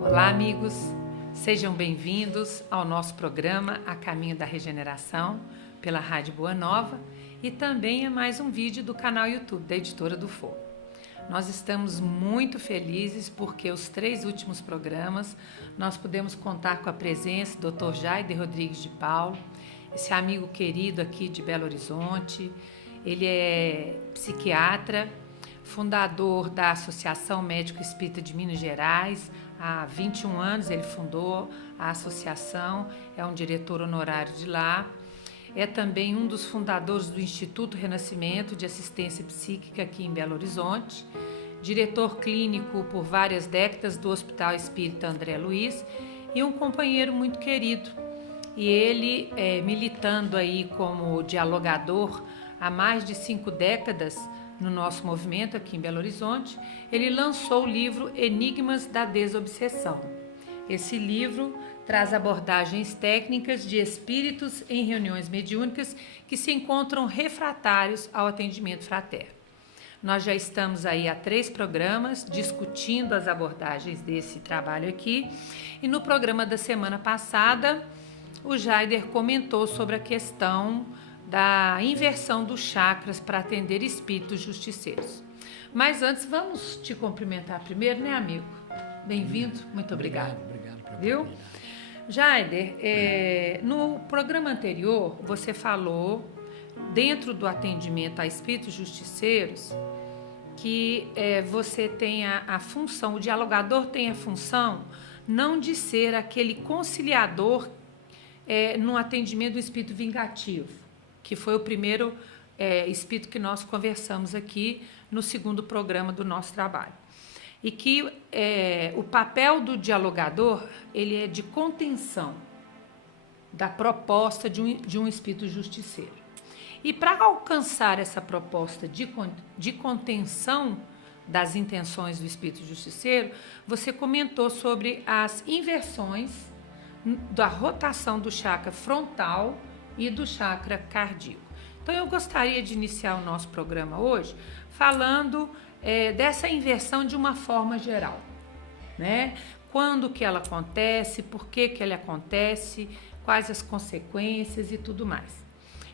Olá, amigos. Sejam bem-vindos ao nosso programa A Caminho da Regeneração, pela Rádio Boa Nova, e também a mais um vídeo do canal YouTube da Editora do Fogo. Nós estamos muito felizes porque os 3 últimos programas nós pudemos contar com a presença do Dr. Jaider Rodrigues de Paulo, esse amigo querido aqui de Belo Horizonte. Ele é psiquiatra, fundador da Associação Médico Espírita de Minas Gerais. Há 21 anos ele fundou a associação, é um diretor honorário de lá. É também um dos fundadores do Instituto Renascimento de Assistência Psíquica aqui em Belo Horizonte, diretor clínico por várias décadas do Hospital Espírita André Luiz e um companheiro muito querido. E ele, militando aí como dialogador há mais de 5 décadas no nosso movimento aqui em Belo Horizonte, ele lançou o livro Enigmas da Desobsessão. Esse livro traz abordagens técnicas de espíritos em reuniões mediúnicas que se encontram refratários ao atendimento fraterno. Nós já estamos aí há 3 programas discutindo as abordagens desse trabalho aqui, e no programa da semana passada o Jaider comentou sobre a questão da inversão dos chakras para atender espíritos justiceiros. Mas antes, vamos te cumprimentar primeiro, né, amigo? Bem-vindo, muito obrigado. Obrigado. Viu? Jaider, no programa anterior, você falou, dentro do atendimento a espíritos justiceiros, que você tem a função, o dialogador tem a função não de ser aquele conciliador no atendimento do espírito vingativo, que foi o primeiro espírito que nós conversamos aqui no 2º programa do nosso trabalho. E que o papel do dialogador, ele é de contenção da proposta de um espírito justiceiro. E para alcançar essa proposta de contenção das intenções do espírito justiceiro, você comentou sobre as inversões da rotação do chakra frontal e do chakra cardíaco. Então, eu gostaria de iniciar o nosso programa hoje falando dessa inversão de uma forma geral, né? Quando que ela acontece, por que ela acontece, quais as consequências e tudo mais.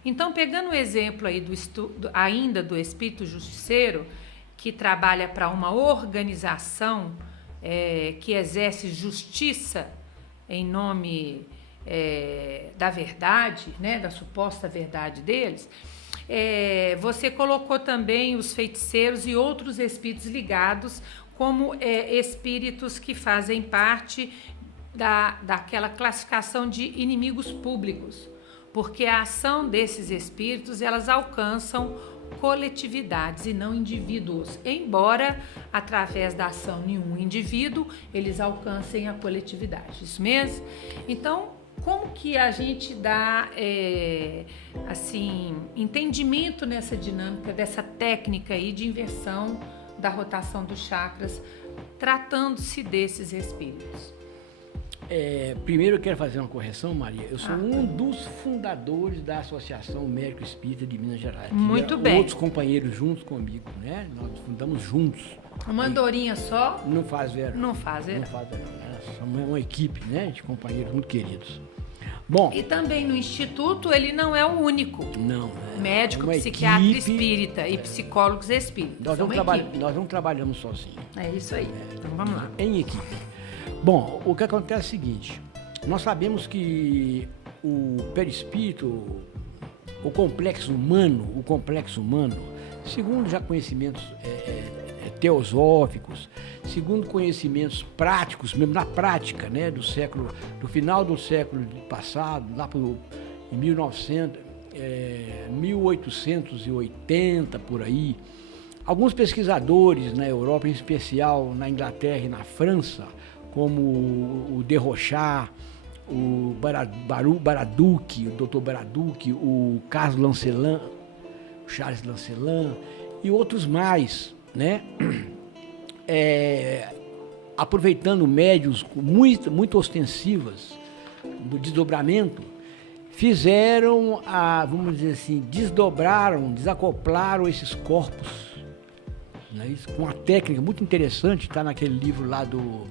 Então, pegando o exemplo aí ainda do espírito justiceiro, que trabalha para uma organização que exerce justiça em nome da verdade, né, da suposta verdade deles, você colocou também os feiticeiros e outros espíritos ligados como espíritos que fazem parte daquela classificação de inimigos públicos, porque a ação desses espíritos, elas alcançam coletividades e não indivíduos, embora através da ação de um indivíduo eles alcancem a coletividade. Isso mesmo? Então, como que a gente dá entendimento nessa dinâmica, dessa técnica aí de inversão da rotação dos chakras, tratando-se desses espíritos? Primeiro eu quero fazer uma correção, Maria. Eu sou um dos fundadores da Associação Médico Espírita de Minas Gerais. Muito bem. Outros companheiros juntos comigo, né? Nós fundamos juntos. Uma andorinha só? Não faz verão. Não faz verão. Não faz verão, né? Somos uma equipe, né, de companheiros muito queridos. Bom, e também no Instituto ele não é o único. Não. Médico, psiquiatra espírita e psicólogos espíritas. Nós não trabalhamos sozinhos. É isso aí. Então vamos lá. Em equipe. Bom, o que acontece é o seguinte. Nós sabemos que o perispírito, o complexo humano, segundo já conhecimentos teosóficos, segundo conhecimentos práticos, mesmo na prática, né, do final do século passado, lá em 1880, por aí, alguns pesquisadores na Europa, em especial na Inglaterra e na França, como o de Rochat, o Baraduc, o Dr. Baraduc, o Charles Lancelin e outros mais, né? Aproveitando médios muito ostensivas do desdobramento, fizeram, vamos dizer assim, desacoplaram esses corpos, né, com uma técnica muito interessante, está naquele livro lá do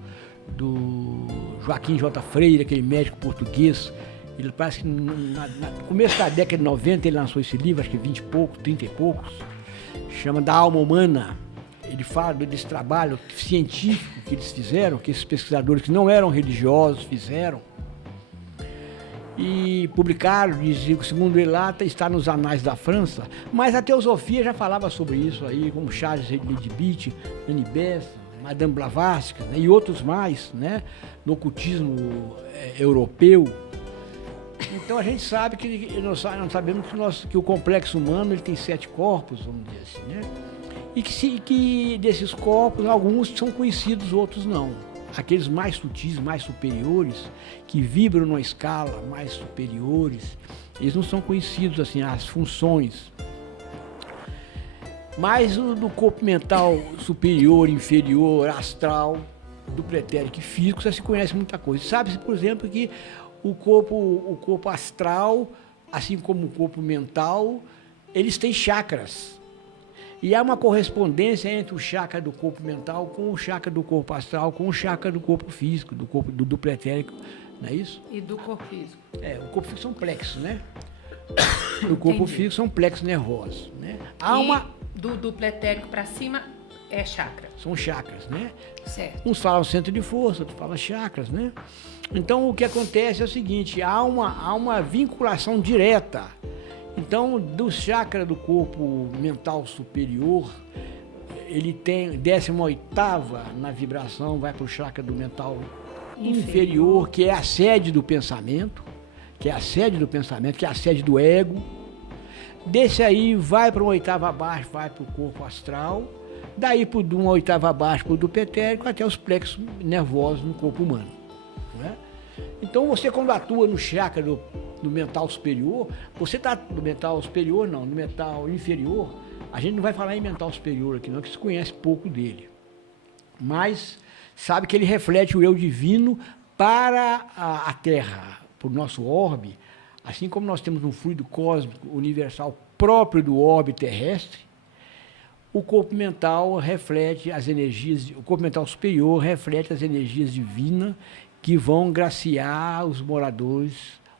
Joaquim J. Freire, aquele médico português. Ele parece que no começo da década de 90 ele lançou esse livro, acho que 20 e poucos, 30 e poucos, chama Da Alma Humana. Ele fala desse trabalho científico que eles fizeram, que esses pesquisadores que não eram religiosos fizeram, e publicaram, diziam que, segundo ele lá, está nos anais da França, mas a teosofia já falava sobre isso aí, como Charles Leadbeaty, Annie Besant, Madame Blavatsky, né, e outros mais, né, no ocultismo europeu. Então a gente sabe nós sabemos que o complexo humano ele tem 7 corpos, vamos dizer assim, né? E que desses corpos, alguns são conhecidos, outros não. Aqueles mais sutis, mais superiores, que vibram numa escala mais superiores, eles não são conhecidos, assim, as funções. Mas o do corpo mental superior, inferior, astral, do pretérico e físico, já se conhece muita coisa. Sabe-se, por exemplo, que o corpo astral, assim como o corpo mental, eles têm chakras. E há uma correspondência entre o chakra do corpo mental com o chakra do corpo astral, com o chakra do corpo físico, do corpo do pretérico, não é isso? E do corpo físico. O corpo físico são plexos, né? O corpo físico são plexos nervosos, né? Do pretérico para cima é chakra. São chakras, né? Certo. Uns falam centro de força, outros falam chakras, né? Então o que acontece é o seguinte, há uma vinculação direta. Então, do chakra do corpo mental superior, ele tem 18ª na vibração, vai para o chakra do mental inferior, que é a sede do pensamento, que é a sede do ego. Desse aí vai para uma 8ª abaixo, vai para o corpo astral, daí por uma 8ª abaixo para o do pretérico, até os plexos nervosos no corpo humano, né? Então você, quando atua no chakra do mental superior, você está no mental superior, não, no mental inferior, a gente não vai falar em mental superior aqui não, que se conhece pouco dele, mas sabe que ele reflete o eu divino para a Terra, para o nosso orbe, assim como nós temos um fluido cósmico universal próprio do orbe terrestre. O corpo mental reflete as energias, o corpo mental superior reflete as energias divinas que vão graciar os moradores,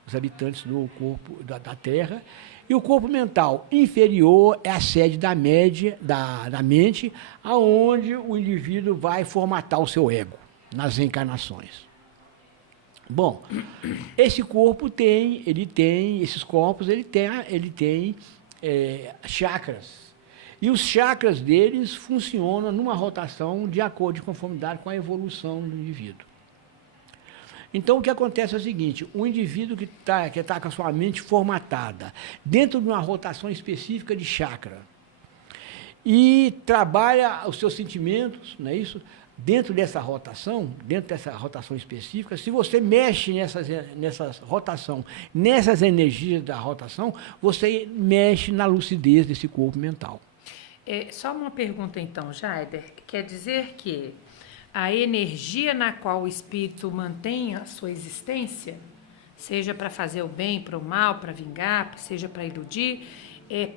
os habitantes do corpo da Terra. E o corpo mental inferior é a sede da mente, aonde o indivíduo vai formatar o seu ego nas reencarnações. Bom, esse corpo esses corpos, ele tem chakras. E os chakras deles funcionam numa rotação de acordo, de conformidade com a evolução do indivíduo. Então, o que acontece é o seguinte, o indivíduo que tá com a sua mente formatada dentro de uma rotação específica de chakra e trabalha os seus sentimentos, não é isso? Dentro dessa rotação específica, se você mexe nessa rotação, nessas energias da rotação, você mexe na lucidez desse corpo mental. Só uma pergunta então, Jaider, quer dizer que a energia na qual o espírito mantém a sua existência, seja para fazer o bem, para o mal, para vingar, seja para iludir,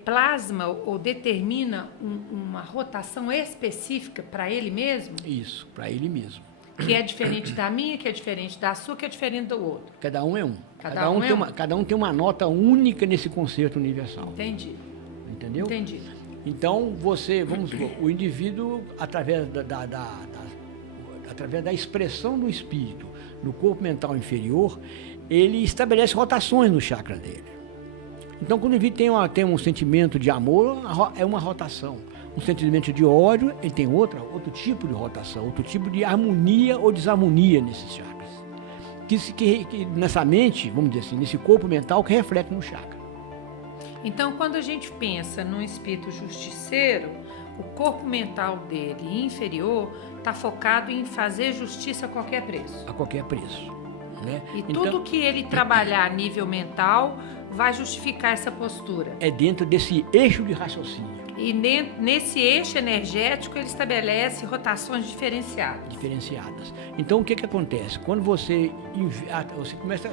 plasma ou determina uma rotação específica para ele mesmo? Isso, para ele mesmo. Que é diferente da minha, que é diferente da sua, que é diferente do outro. Cada um é um. Cada um tem uma nota única nesse concerto universal. Entendi. Entendeu? Entendi. Então, vamos supor, o indivíduo, através da expressão do espírito no corpo mental inferior, ele estabelece rotações no chakra dele. Então, quando o indivíduo tem um sentimento de amor, é uma rotação. Um sentimento de ódio, ele tem outro tipo de rotação, outro tipo de harmonia ou desarmonia nesses chakras. Que nessa mente, vamos dizer assim, nesse corpo mental que reflete no chakra. Então, quando a gente pensa num espírito justiceiro, o corpo mental dele inferior está focado em fazer justiça a qualquer preço. A qualquer preço. Né? E tudo que ele trabalhar a nível mental vai justificar essa postura. É dentro desse eixo de raciocínio. E nesse eixo energético ele estabelece rotações diferenciadas. Então o que acontece? Quando você começa,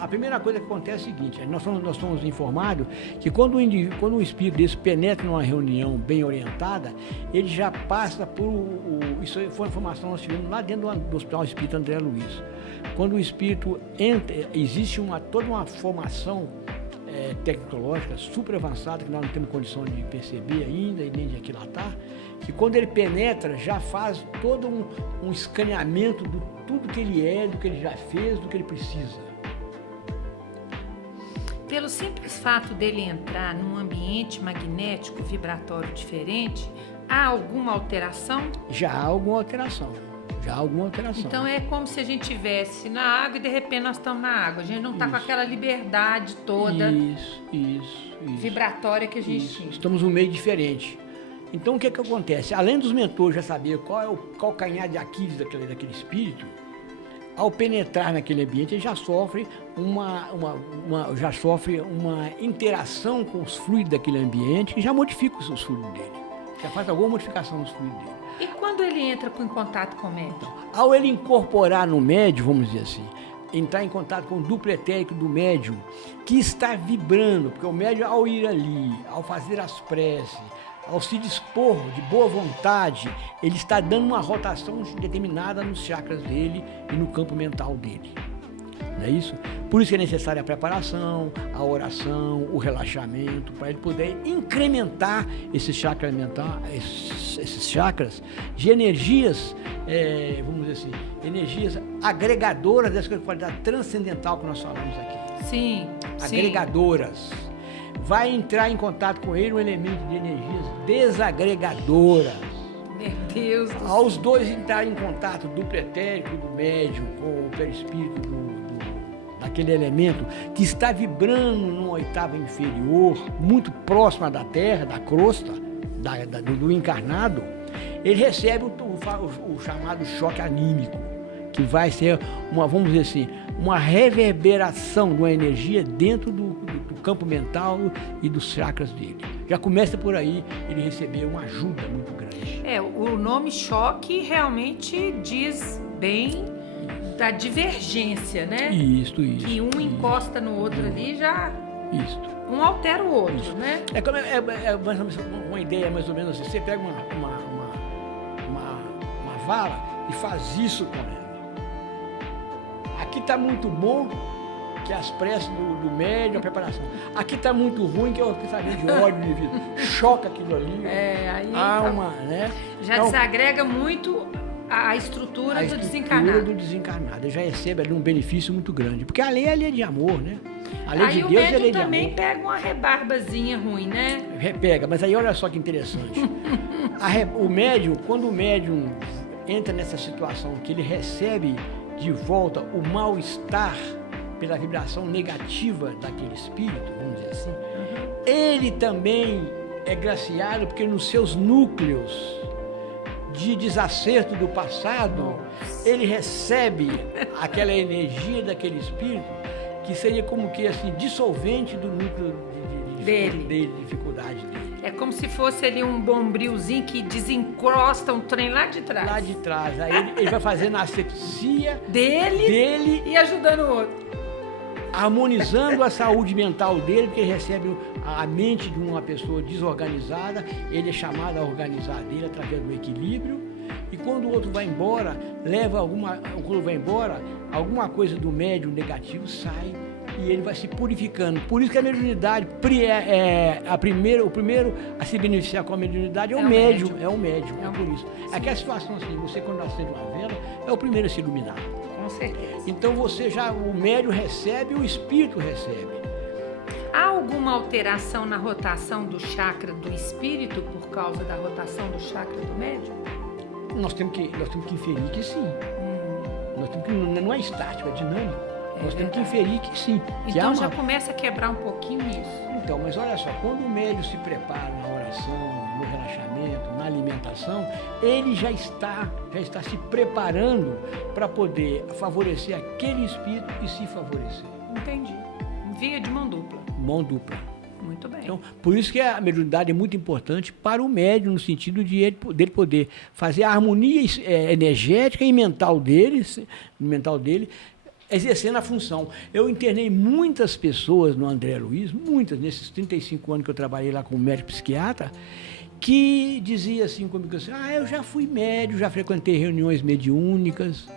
a primeira coisa que acontece é o seguinte: nós somos informados que quando o espírito desse penetra numa reunião bem orientada, ele já passa por isso foi uma informação que nós tivemos lá dentro do Hospital Espírita André Luiz. Quando o espírito entra, existe toda uma formação tecnológica super avançada, que nós não temos condição de perceber ainda e nem de aquilatar, que quando ele penetra já faz todo um escaneamento de tudo que ele é, do que ele já fez, do que ele precisa. Pelo simples fato dele entrar num ambiente magnético vibratório diferente, há alguma alteração? Já há alguma alteração. Então é como se a gente estivesse na água e de repente nós estamos na água. A gente não está com aquela liberdade toda vibratória que a gente tinha. Estamos num meio diferente. Então o que acontece? Além dos mentores já saber qual é o calcanhar de Aquiles daquele espírito, ao penetrar naquele ambiente ele já sofre uma interação com os fluidos daquele ambiente e já modifica os fluidos dele. Já faz alguma modificação nos fluidos dele. E quando ele entra em contato com o médium? Ao ele incorporar no médium, vamos dizer assim, entrar em contato com o duplo etérico do médium, que está vibrando, porque o médium, ao ir ali, ao fazer as preces, ao se dispor de boa vontade, ele está dando uma rotação determinada nos chakras dele e no campo mental dele. Não é isso? Por isso que é necessária a preparação, a oração, o relaxamento, para ele poder incrementar esses chakras mentais, esses chakras de energias, vamos dizer assim, energias agregadoras dessa qualidade transcendental que nós falamos aqui. Sim. Agregadoras. Vai entrar em contato com ele um elemento de energias desagregadoras. Meu Deus do céu. Aos dois entrarem em contato, o duplo etérico do médium com o perispírito daquele elemento que está vibrando numa oitava inferior, muito próxima da Terra, da crosta, do encarnado, ele recebe o chamado choque anímico, que vai ser vamos dizer assim, uma reverberação de uma energia dentro do campo mental e dos chakras dele. Já começa por aí ele receber uma ajuda muito grande. O nome choque realmente diz bem da divergência, né? Isso. Que um encosta no outro ali já... Isso. Um altera o outro, né? É uma ideia mais ou menos assim. Você pega uma vara e faz isso com ela. Aqui está muito bom, que é as preces do médium, a preparação. Aqui está muito ruim, que é o pensamento de ódio de vida. Choca aquilo ali. Aí né? Já então, desagrega muito a estrutura do desencarnado. Ele já recebe ali um benefício muito grande. Porque a lei é a lei de amor, né? A lei de Deus é a lei de amor. Aí o médium também pega uma rebarbazinha ruim, né? Pega, mas aí olha só que interessante. O médium, quando o médium entra nessa situação que ele recebe de volta o mal-estar pela vibração negativa daquele espírito, vamos dizer assim, ele também é graciado porque nos seus núcleos de desacerto do passado, ele recebe aquela energia daquele espírito que seria como que assim, dissolvente do núcleo de dificuldade dele. É como se fosse ali um bombrilzinho que desencrosta um trem lá de trás. Lá de trás. Aí ele vai fazendo a asepsia dele e ajudando o outro. Harmonizando a saúde mental dele, porque ele recebe a mente de uma pessoa desorganizada, ele é chamado a organizar dele através do equilíbrio, e quando o outro vai embora, alguma coisa do médium negativo sai e ele vai se purificando. Por isso que a mediunidade, o primeiro a se beneficiar com a mediunidade é o médium. É por isso. Aquela situação assim, você quando acende uma vela, é o primeiro a se iluminar. Com certeza. Então o médium recebe, o espírito recebe. Há alguma alteração na rotação do chakra do espírito por causa da rotação do chakra do médium? Nós temos que inferir que sim. Não é estático, é dinâmico. Nós temos que inferir que sim. Então já começa a quebrar um pouquinho isso. Então, mas olha só, quando o médium se prepara na oração, no relaxamento, na alimentação, ele já está se preparando para poder favorecer aquele espírito e se favorecer. Entendi. Via de mão dupla. Mão dupla. Muito bem. Então, por isso que a mediunidade é muito importante para o médium, no sentido dele poder fazer a harmonia energética e mental dele, exercendo a função. Eu internei muitas pessoas no André Luiz, muitas, nesses 35 anos que eu trabalhei lá como médico psiquiatra, que dizia assim comigo assim, eu já fui médium, já frequentei reuniões mediúnicas,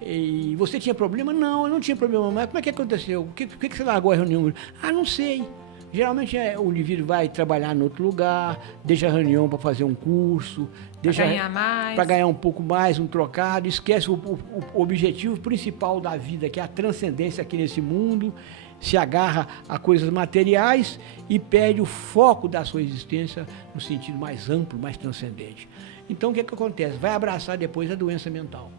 e você tinha problema? Não, eu não tinha problema, mas como é que aconteceu? Por que você largou a reunião? Não sei. Geralmente o indivíduo vai trabalhar em outro lugar, deixa a reunião para fazer um curso, para ganhar um pouco mais, um trocado, esquece o objetivo principal da vida, que é a transcendência aqui nesse mundo, se agarra a coisas materiais e perde o foco da sua existência no sentido mais amplo, mais transcendente. Então o que acontece? Vai abraçar depois a doença mental.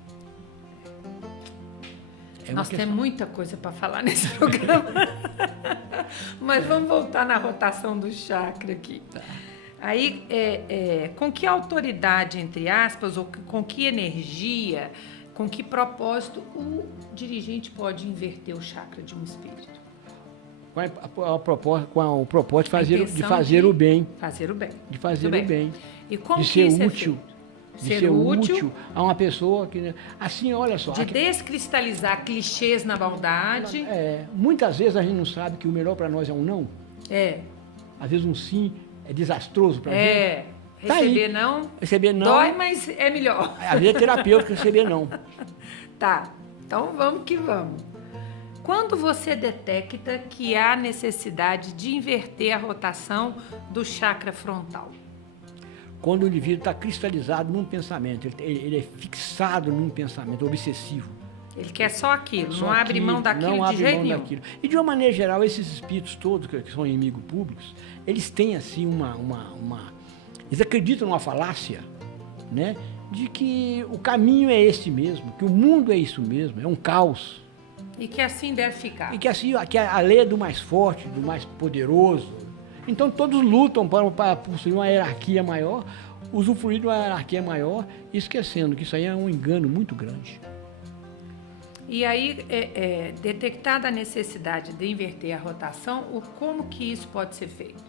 Nós temos muita coisa para falar nesse programa. Mas vamos voltar na rotação do chakra aqui. Aí, com que autoridade, entre aspas, ou com que energia, com que propósito o dirigente pode inverter o chakra de um espírito? Com o propósito de fazer o bem. Fazer o bem. De fazer o bem. E como de que ser isso útil. É feito? De ser útil a uma pessoa que... Assim, olha só... De descristalizar clichês na maldade. Muitas vezes a gente não sabe que o melhor para nós é um não. Às vezes um sim é desastroso para a gente. Receber não dói, mas é melhor. Às vezes é terapêutico receber não. Tá, então vamos que vamos. Quando você detecta que há necessidade de inverter a rotação do chakra frontal? Quando o indivíduo está cristalizado num pensamento, ele é fixado num pensamento obsessivo. Ele quer só aquilo, não abre mão daquilo de jeito nenhum. E de uma maneira geral, esses espíritos todos que são inimigos públicos, eles têm assim eles acreditam numa falácia, né, de que o caminho é esse mesmo, que o mundo é isso mesmo, é um caos. E que assim deve ficar. E que assim, que a lei é do mais forte, do mais poderoso. Então todos lutam para possuir uma hierarquia maior, usufruir de uma hierarquia maior, esquecendo que isso aí é um engano muito grande. E aí, detectada a necessidade de inverter a rotação, como que isso pode ser feito?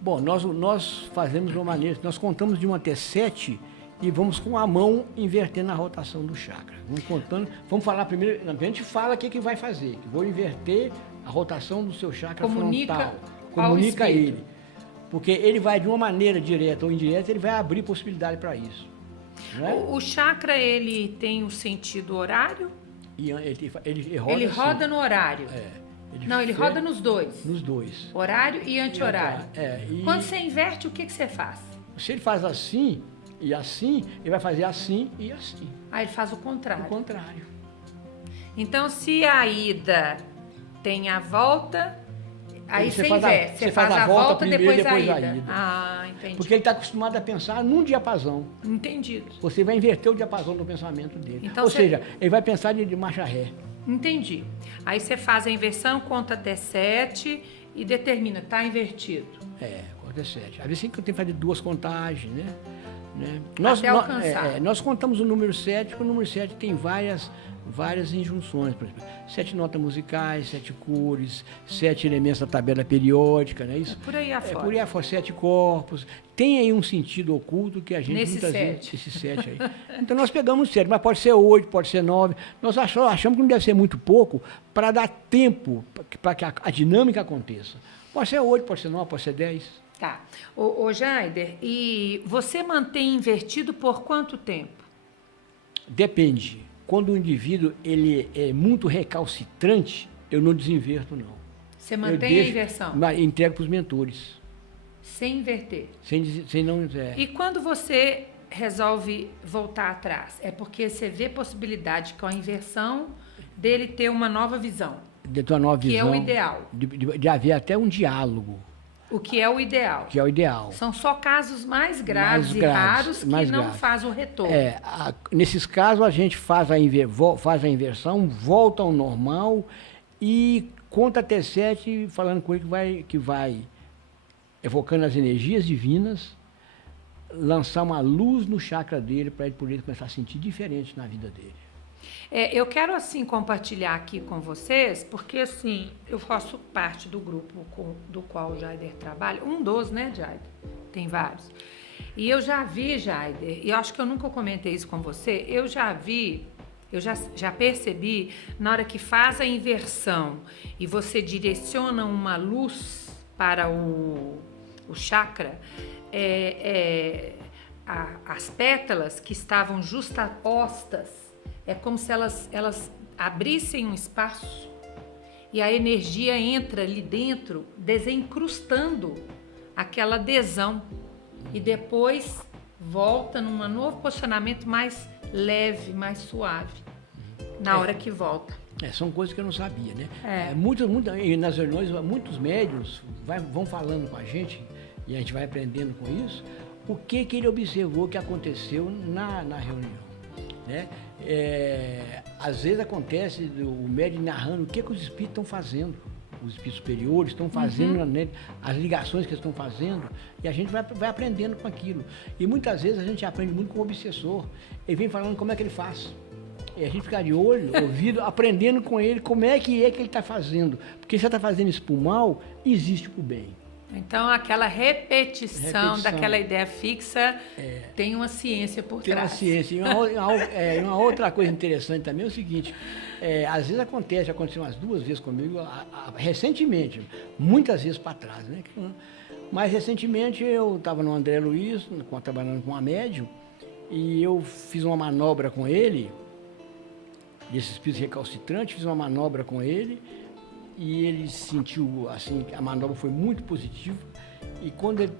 Bom, nós fazemos de uma maneira, nós contamos de 1 até 7 e vamos com a mão invertendo a rotação do chakra. Vamos contando, vamos falar primeiro, a gente fala o que vai fazer, que vou inverter a rotação do seu chakra frontal. Comunica ele. Porque ele vai de uma maneira direta ou indireta, ele vai abrir possibilidade para isso. Né? O chakra, ele tem um sentido horário? E ele roda no horário. Ele roda nos dois. Nos dois. Horário e anti-horário. E quando você inverte, o que você faz? Se ele faz assim e assim, ele vai fazer assim e assim. Ele faz o contrário. O contrário. Então, se a ida tem a volta... Aí você inverte, você faz a volta primeiro, depois a ida. Entendi. Porque ele está acostumado a pensar num diapasão. Entendido. Você vai inverter o diapasão do pensamento dele. Então, ou seja, ele vai pensar de marcha ré. Entendi. Aí você faz a inversão, conta até 7 e determina, está invertido. Conta até 7. Às vezes tem que fazer 2 contagens, né? Até alcançar. Nós contamos o número 7, porque o número 7 tem várias injunções, por exemplo, 7 notas musicais, 7 cores, 7 elementos da tabela periódica, não é isso? Por aí afora. Por aí afora, 7 corpos. Tem aí um sentido oculto que a gente muitas vezes... Esse 7 aí. Então nós pegamos 7, mas pode ser 8, pode ser 9. Nós achamos que não deve ser muito pouco para dar tempo para que a dinâmica aconteça. Pode ser 8, pode ser 9, pode ser 10. Tá. Ô Jaider, e você mantém invertido por quanto tempo? Depende. Quando o indivíduo ele é muito recalcitrante, eu não desinverto, não. Você mantém a inversão? Entrego para os mentores. Sem inverter? Sem não... E quando você resolve voltar atrás? É porque você vê possibilidade com a inversão dele ter uma nova visão. De ter uma nova visão. Que é o ideal. De haver até um diálogo. O que é o ideal. Que é o ideal. São só casos mais graves e raros que não faz o retorno. Nesses casos, a gente faz a inversão, volta ao normal e conta até 7, falando com ele que vai evocando as energias divinas, lançar uma luz no chakra dele para ele poder começar a sentir diferente na vida dele. Eu quero, assim, compartilhar aqui com vocês, porque, assim, eu faço parte do grupo do qual o Jaider trabalha. Um dos, né, Jaider? Tem vários. E eu já vi, Jaider, e eu acho que eu nunca comentei isso com você, eu já percebi, na hora que faz a inversão e você direciona uma luz para o chakra, as pétalas que estavam justapostas, é como se elas abrissem um espaço e a energia entra ali dentro, desencrustando aquela adesão e depois volta num novo posicionamento mais leve, mais suave, na hora que volta. São coisas que eu não sabia, né? E nas reuniões, muitos médiuns vão falando com a gente, e a gente vai aprendendo com isso, o que ele observou que aconteceu na reunião, né? Às vezes acontece o médium narrando o que os espíritos estão fazendo, os espíritos superiores estão fazendo, né, as ligações que eles estão fazendo, e a gente vai aprendendo com aquilo. E muitas vezes a gente aprende muito com o obsessor, ele vem falando como é que ele faz. E a gente fica de olho, ouvido, aprendendo com ele como é que ele está fazendo. Porque se ele está fazendo isso para o mal, existe para o bem. Então, aquela repetição daquela ideia fixa tem uma ciência por trás. Tem uma ciência. E uma outra coisa interessante também é o seguinte, às vezes aconteceu umas 2 vezes comigo, recentemente, muitas vezes para trás, né? Mas recentemente eu estava no André Luiz, trabalhando com uma médium, e eu fiz uma manobra com ele, desse espírito recalcitrante, fiz uma manobra com ele, e ele sentiu, assim, a manobra foi muito positiva, e quando eu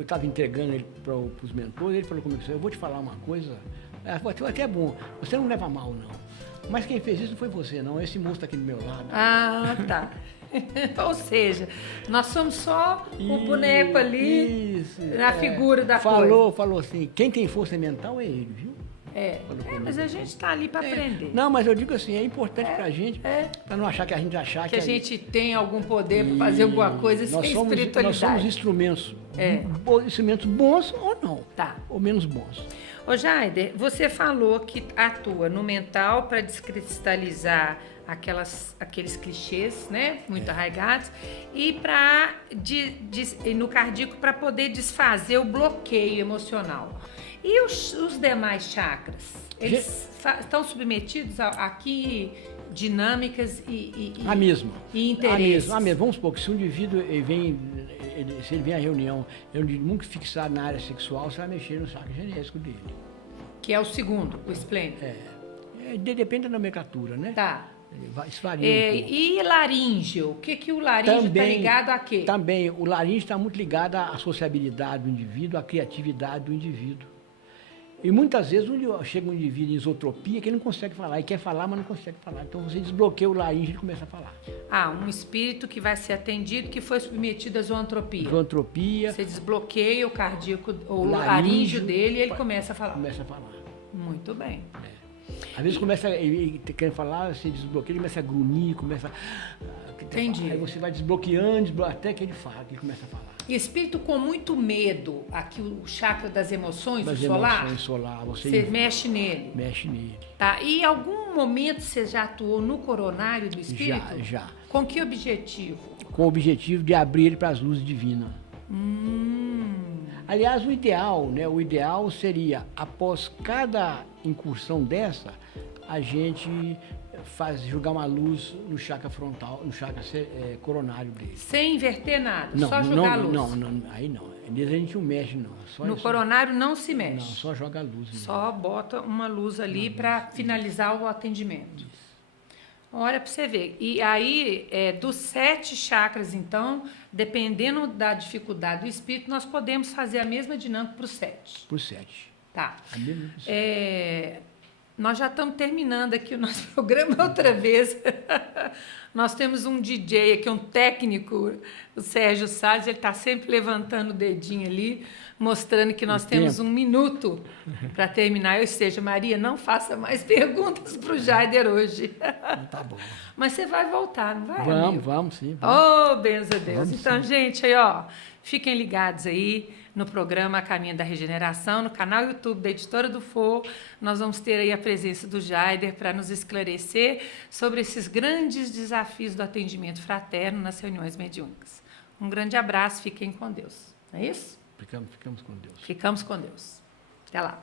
estava entregando ele para os mentores, ele falou comigo assim, eu vou te falar uma coisa, foi até bom, você não leva mal, não, mas quem fez isso não foi você, não, esse moço está aqui do meu lado. Ah, tá. Ou seja, nós somos só o boneco ali, na figura da coisa. Falou assim, quem tem força mental é ele, viu? Mas a gente está ali para aprender. Não, mas eu digo assim, é importante para a gente, para não achar que a gente tem algum poder para fazer alguma coisa sem espiritualidade. Nós somos instrumentos bons ou não, ou menos bons. Ô Jaider, você falou que atua no mental para descristalizar aqueles clichês, né, muito arraigados, e no cardíaco para poder desfazer o bloqueio emocional. E os demais chakras? Eles estão submetidos a que dinâmicas e interesses? A mesma. Vamos supor que se um indivíduo se ele vem à reunião, é um indivíduo muito fixado na área sexual, você vai mexer no chakra genésico dele. Que é o segundo, o esplêndido. Depende da nomenclatura, né? Tá. Isso varia um pouco. E laríngeo? O que o laríngeo está ligado a quê? Também, o laríngeo está muito ligado à sociabilidade do indivíduo, à criatividade do indivíduo. E muitas vezes chega um indivíduo em isotropia que ele não consegue falar, e quer falar, mas não consegue falar. Então você desbloqueia o laríngeo e ele começa a falar. Um espírito que vai ser atendido que foi submetido à zoantropia. Zoantropia. Você desbloqueia o cardíaco, o laríngeo dele e ele começa a falar. Começa a falar. Muito bem. Às vezes ele quer falar, você desbloqueia, ele começa a grunhir, começa a... Entendi. Aí você vai desbloqueando, até que ele fala, ele começa a falar. E espírito com muito medo, aqui o chakra das emoções, o solar, você mexe nele. Mexe nele. Tá. E em algum momento você já atuou no coronário do espírito? Já. Com que objetivo? Com o objetivo de abrir ele para as luzes divinas. Aliás, o ideal seria, após cada incursão dessa, a gente jogar uma luz no chakra frontal, no chakra coronário dele. Sem inverter nada, só jogar a luz? Não, aí não. Nele a gente não mexe, não. No coronário não se mexe? Não, só joga a luz. Só bota uma luz ali para finalizar o atendimento. Isso. Olha para você ver. E aí, dos 7 chakras, então, dependendo da dificuldade do espírito, nós podemos fazer a mesma dinâmica para os 7. Para os 7. Tá. A mesma para os 7. Nós já estamos terminando aqui o nosso programa outra vez. Nós temos um DJ aqui, um técnico, o Sérgio Salles, ele está sempre levantando o dedinho ali, mostrando que nós temos 1 minuto para terminar. Ou seja, Maria, não faça mais perguntas para o Jaider hoje. Tá bom. Mas você vai voltar, não vai, amigo? Vamos sim. Vamos. Oh, benza Deus. Então, gente, aí, ó, fiquem ligados aí no programa A Caminho da Regeneração, no canal YouTube da Editora do For. Nós vamos ter aí a presença do Jaider para nos esclarecer sobre esses grandes desafios do atendimento fraterno nas reuniões mediúnicas. Um grande abraço, fiquem com Deus. Não é isso? Ficamos com Deus. Ficamos com Deus. Até lá.